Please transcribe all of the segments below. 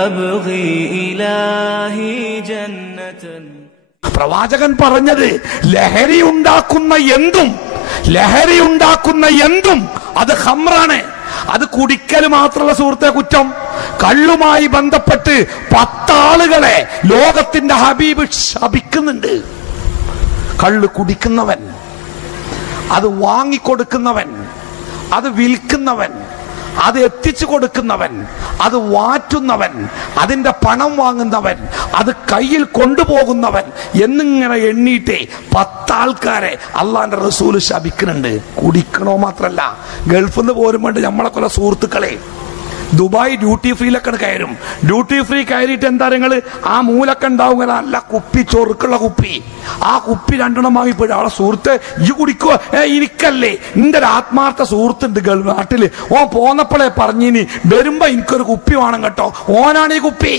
أبغي إلهي جنة. പ്രവാചകൻ പറഞ്ഞത് ലഹരി ഉണ്ടാക്കുന്ന എന്തും അത് ഖംറാണ്. അത് കുടിക്കൽ മാത്രമല്ല സുഹൃത്തെ കുറ്റം. കള്ളുമായി ബന്ധപ്പെട്ട് 10 ആളുകളെ ലോകത്തിന്റെ ഹബീബ് ശപിക്കുന്നുണ്ട്. കള്ള് കുടിക്കുന്നവൻ, അത് വാങ്ങിക്കൊടുക്കുന്നവൻ, അത് വിൽക്കുന്നവൻ, അത് എത്തിച്ചു കൊടുക്കുന്നവൻ, അത് വാറ്റുന്നവൻ, അതിന്റെ പണം വാങ്ങുന്നവൻ, അത് കയ്യിൽ കൊണ്ടുപോകുന്നവൻ എന്നിങ്ങനെ എണ്ണീട്ടേ 10 ആൾക്കാരെ അള്ളാന്റെ റസൂല് ശപിക്കുന്നുണ്ട്. കുടിക്കണോ മാത്രല്ല, ഗൾഫിൽ നിന്ന് പോരും വേണ്ടി നമ്മളെ കൊല്ല സുഹൃത്തുക്കളെ ദുബായ് ഡ്യൂട്ടി ഫ്രീയിലൊക്കെ കയറും. ഡ്യൂട്ടി ഫ്രീ കയറിയിട്ട് എന്താ നിങ്ങള് ആ മൂലൊക്കെ ഉണ്ടാവും നല്ല കുപ്പി, ചൊറുക്കുള്ള കുപ്പി. ആ കുപ്പി 2 എണ്ണം വാങ്ങിപ്പോയി അവളെ സുഹൃത്ത് ഈ കുടിക്കോ? എനിക്കല്ലേ, നിന്റെ ഒരു ആത്മാർത്ഥ സുഹൃത്തുണ്ട് ഗൾഫ് നാട്ടില്, ഓൻ പോന്നപ്പോഴേ പറഞ്ഞിനി വരുമ്പോ എനിക്കൊരു കുപ്പി വേണം കേട്ടോ. ഓനാണ് ഈ കുപ്പി.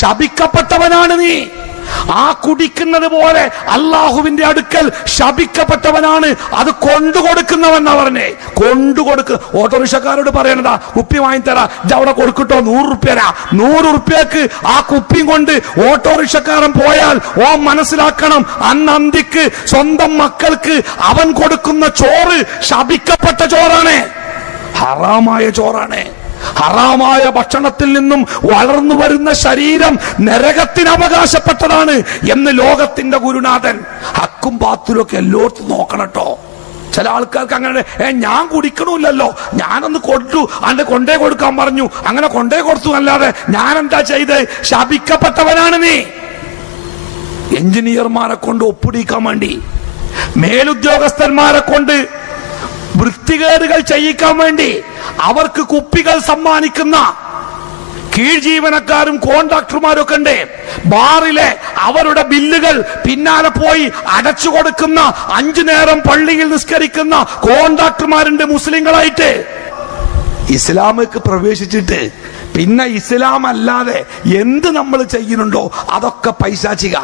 ശപിക്കപ്പെട്ടവനാണ് നീ. ആ കുടിക്കുന്നത് പോലെ അള്ളാഹുവിന്റെ അടുക്കൽ ശപിക്കപ്പെട്ടവനാണ് അത് കൊണ്ടുകൊടുക്കുന്നവൻ. പറഞ്ഞേ കൊണ്ടുകൊടുക്ക. ഓട്ടോറിക്ഷക്കാരോട് പറയണതാ കുപ്പി വാങ്ങിത്തരാ, അവിടെ കൊടുക്കട്ടോ 100 റുപ്യ. 100 റുപ്യക്ക് ആ കുപ്പിയും കൊണ്ട് ഓട്ടോറിക്ഷക്കാരൻ പോയാൽ ഓ മനസ്സിലാക്കണം, അന്ന് അന്തിക്ക് സ്വന്തം മക്കൾക്ക് അവൻ കൊടുക്കുന്ന ചോറ് ശപിക്കപ്പെട്ട ചോറാണ്, ഹറാമായ ചോറാണ്. ഹറാമായ ഭക്ഷണത്തിൽ നിന്നും വളർന്നു വരുന്ന ശരീരം നരകത്തിന് അവകാശപ്പെട്ടതാണ് എന്ന് ലോകത്തിന്റെ ഗുരുനാഥൻ. ഹക്കും ബാത്തിലൊക്കെ എല്ലായിടത്തും നോക്കണട്ടോ. ചില ആൾക്കാർക്ക് അങ്ങനെ ഞാൻ കുടിക്കണില്ലല്ലോ, ഞാനൊന്ന് കൊണ്ടേ കൊടുക്കാൻ പറഞ്ഞു, അങ്ങനെ കൊണ്ടേ കൊടുത്തു അല്ലാതെ ഞാൻ എന്താ ചെയ്ത്? ശപിക്കപ്പെട്ടവനാണ് നീ. എഞ്ചിനീയർമാരെ കൊണ്ട് ഒപ്പിടിക്കാൻ വേണ്ടി, മേലുദ്യോഗസ്ഥന്മാരെ കൊണ്ട് വൃത്തികേടുകൾ ചെയ്യിക്കാൻ വേണ്ടി അവർക്ക് കുപ്പികൾ സമ്മാനിക്കുന്ന കീഴ്ജീവനക്കാരും കോൺട്രാക്ടർമാരും ഒക്കെ ഉണ്ട്. ബാറിലെ അവരുടെ ബില്ലുകൾ പിന്നാലെ പോയി അടച്ചു കൊടുക്കുന്ന 5 നേരം പള്ളിയിൽ നിസ്കരിക്കുന്ന കോൺട്രാക്ടർമാരുണ്ട് മുസ്ലിങ്ങളായിട്ട്. ഇസ്ലാമിലേക്ക് പ്രവേശിച്ചിട്ട് പിന്നെ ഇസ്ലാം അല്ലാതെ എന്ത് നമ്മൾ ചെയ്യുന്നുണ്ടോ അതൊക്കെ പൈശാചിക.